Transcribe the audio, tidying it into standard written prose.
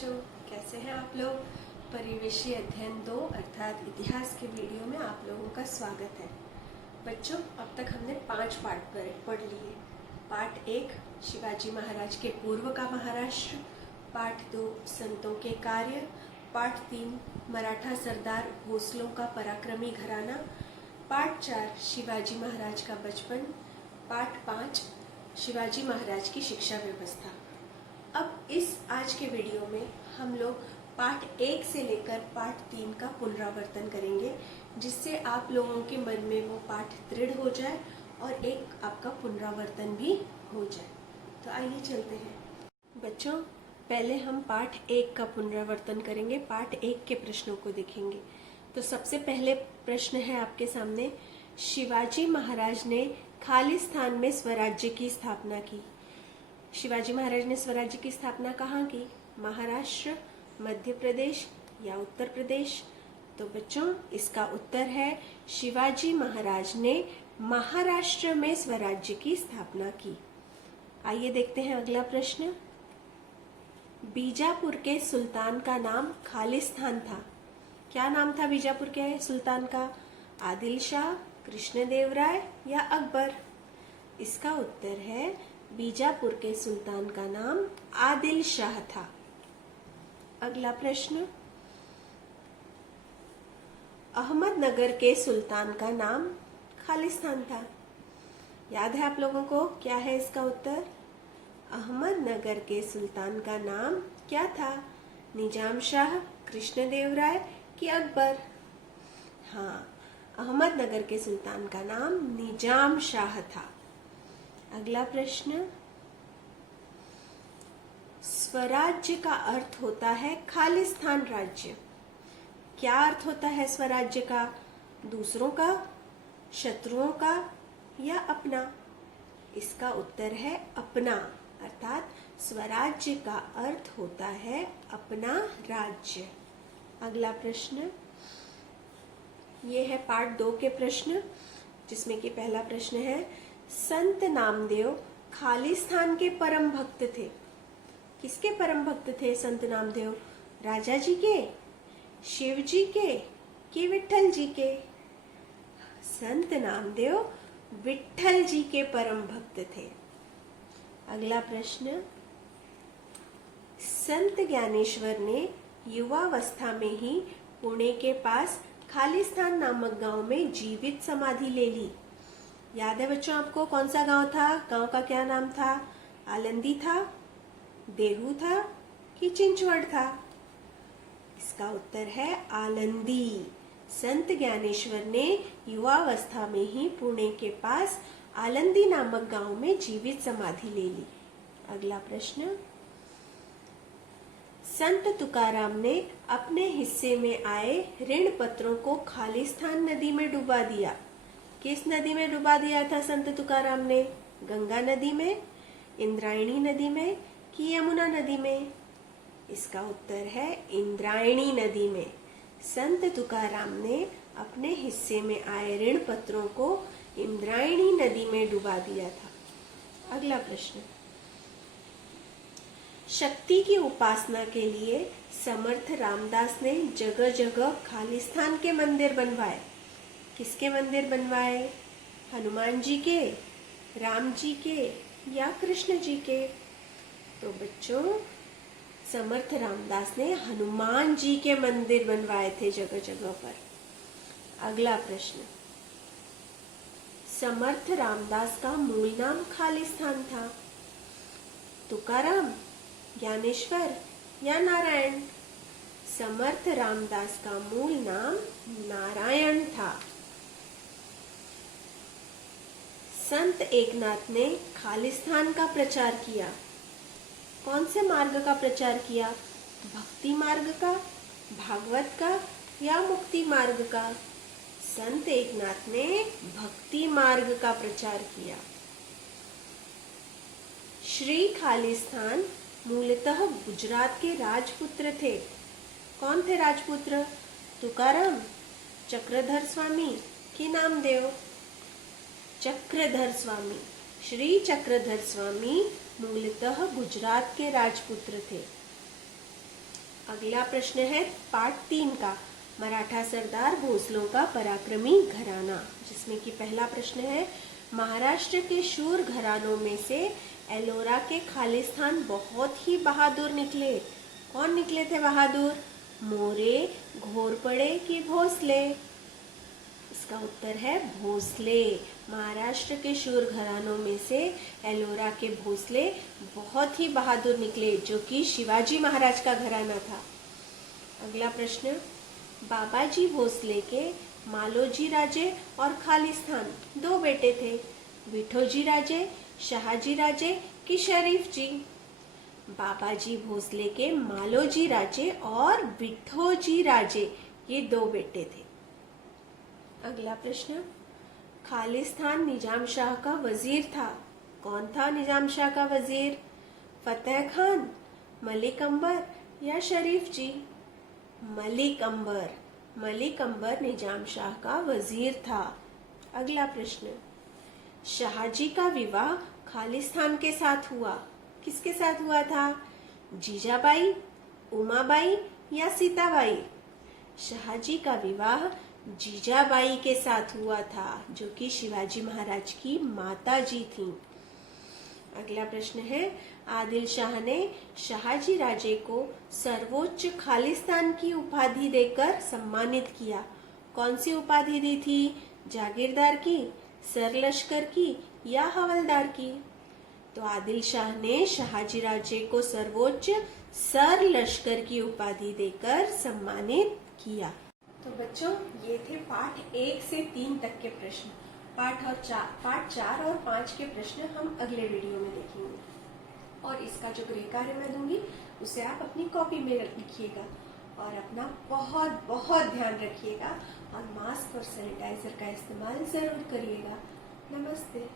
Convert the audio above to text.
बच्चों, कैसे हैं आप लोग। परिवेशीय अध्ययन 2 अर्थात इतिहास के वीडियो में आप लोगों का स्वागत है। बच्चों, अब तक हमने 5 पाठ पढ़ लिए। पाठ 1 शिवाजी महाराज के पूर्व का महाराष्ट्र, पाठ 2 संतों के कार्य, पाठ 3 मराठा सरदार भोसलों का पराक्रमी घराना, पाठ 4 शिवाजी महाराज का बचपन, पाठ 5 शिवाजी महाराज की शिक्षा व्यवस्था। अब इस आज के वीडियो में हम लोग पाठ 1 से लेकर पाठ 3 का पुनरावर्तन करेंगे, जिससे आप लोगों के मन में वो पाठ दृढ़ हो जाए और एक आपका पुनरावर्तन भी हो जाए। तो आइए चलते हैं बच्चों। पहले हम पाठ 1 का पुनरावर्तन करेंगे, पाठ 1 के प्रश्नों को देखेंगे। तो सबसे पहले प्रश्न है आपके सामने, शिवाजी महाराज ने खालिस्तान में स्वराज्य की स्थापना की। शिवाजी महाराज ने स्वराज्य की स्थापना कहाँ की? महाराष्ट्र, मध्य प्रदेश या उत्तर प्रदेश? तो बच्चों, इसका उत्तर है शिवाजी महाराज ने महाराष्ट्र में स्वराज्य की स्थापना की। आइए देखते हैं अगला प्रश्न। बीजापुर के सुल्तान का नाम खालिस्तान था। क्या नाम था बीजापुर के सुल्तान का? आदिल शाह, कृष्णदेवराय या अकबर? इसका उत्तर है बीजापुर के सुल्तान का नाम आदिल शाह था। अगला प्रश्न, अहमदनगर के सुल्तान का नाम खालिस्तान था। याद है आप लोगों को? क्या है इसका उत्तर? अहमदनगर के सुल्तान का नाम क्या था? निजाम शाह, कृष्णदेवराय कि अकबर? हाँ, अहमदनगर के सुल्तान का नाम निजाम शाह था। अगला प्रश्न, स्वराज्य का अर्थ होता है खालिस्तान राज्य। क्या अर्थ होता है स्वराज्य का? दूसरों का, शत्रुओं का या अपना? इसका उत्तर है अपना, अर्थात स्वराज्य का अर्थ होता है अपना राज्य। अगला प्रश्न, ये है पार्ट 2 के प्रश्न, जिसमें कि पहला प्रश्न है, संत नामदेव खालिस्तान के परम भक्त थे। किसके परम भक्त थे संत नामदेव? राजा जी के, शिव जी के कि विट्ठल जी के? संत नामदेव विट्ठल जी के परम भक्त थे। अगला प्रश्न, संत ज्ञानेश्वर ने युवावस्था में ही पुणे के पास खालिस्तान नामक गांव में जीवित समाधि ले ली। याद है बच्चों आपको? कौन सा गांव था? गांव का क्या नाम था? आलंदी था, देहू था कि चिंचवड़ था? इसका उत्तर है आलंदी। संत ज्ञानेश्वर ने युवावस्था में ही पुणे के पास आलंदी नामक गांव में जीवित समाधि ले ली। अगला प्रश्न, संत तुकाराम ने अपने हिस्से में आए ऋण पत्रों को खालिस्तान नदी में डुबा दिया। किस नदी में डुबा दिया था संत तुकाराम ने? गंगा नदी में, इंद्रायणी नदी में कि यमुना नदी में? इसका उत्तर है इंद्रायणी नदी में। संत तुकाराम ने अपने हिस्से में आए ऋण पत्रों को इंद्रायणी नदी में डुबा दिया था। अगला प्रश्न, शक्ति की उपासना के लिए समर्थ रामदास ने जगह जगह खालिस्तान के मंदिर बनवाए। किसके मंदिर बनवाए? हनुमान जी के, राम जी के या कृष्ण जी के? तो बच्चों, समर्थ रामदास ने हनुमान जी के मंदिर बनवाए थे जगह जगह पर। अगला प्रश्न, समर्थ रामदास का मूल नाम खालिस्तान था। तुकाराम, ज्ञानेश्वर या नारायण? समर्थ रामदास का मूल नाम नारायण था। संत एकनाथ ने खालिस्तान का प्रचार किया। कौन से मार्ग का प्रचार किया? भक्ति मार्ग का, भागवत का या मुक्ति मार्ग का? संत एकनाथ ने भक्ति मार्ग का प्रचार किया। श्री खालिस्तान मूलतः गुजरात के राजपुत्र थे। कौन थे राजपुत्र? तुकाराम, चक्रधर स्वामी कि नामदेव? चक्रधर स्वामी। श्री चक्रधर स्वामी मूलतः गुजरात के राजपुत्र थे। अगला प्रश्न है पार्ट 3 का, मराठा सरदार भोसलों का पराक्रमी घराना, जिसमें कि पहला प्रश्न है, महाराष्ट्र के शूर घरानों में से एलोरा के खालिस्तान बहुत ही बहादुर निकले। कौन निकले थे बहादुर? मोरे, घोरपड़े कि भोसले? इसका उत्तर है भोसले। महाराष्ट्र के शूर घरानों में से एलोरा के भोसले बहुत ही बहादुर निकले, जो कि शिवाजी महाराज का घराना था। अगला प्रश्न, बाबाजी भोसले के मालोजी राजे और खालिस्तान 2 बेटे थे, विठोजी राजे, शाहजी राजे कि शरीफ जी? बाबाजी भोसले के मालोजी राजे और विठोजी राजे, ये 2 बेटे थे। अगला प्रश्न, खालिस्तान निजाम शाह का वजीर था। कौन था निजाम शाह का वजीर? फतेह खान, मलिक अंबर या शरीफ जी? मलिक अंबर। मलिक अंबर निजाम शाह का वजीर था। अगला प्रश्न, शाहजी का विवाह खालिस्तान के साथ हुआ। किसके साथ हुआ था? जीजाबाई, उमाबाई या सीताबाई? शाहजी का विवाह जीजाबाई के साथ हुआ था, जो कि शिवाजी महाराज की माता जी थीं। अगला प्रश्न है, आदिल शाह ने शाहजी राजे को सर्वोच्च खालिस्तान की उपाधि देकर सम्मानित किया। कौन सी उपाधि दी थी? जागीरदार की, सरलश्कर की या हवलदार की? तो आदिल शाह ने शाहजी राजे को सर्वोच्च सरलश्कर की उपाधि देकर सम्मानित किया। तो बच्चों, ये थे पाठ 1 से 3 तक के प्रश्न। पाठ 4 और 5 के प्रश्न हम अगले वीडियो में देखेंगे, और इसका जो गृह कार्य मैं दूंगी उसे आप अपनी कॉपी में लिखिएगा, और अपना बहुत बहुत ध्यान रखिएगा, और मास्क और सैनिटाइजर का इस्तेमाल जरूर करिएगा। नमस्ते।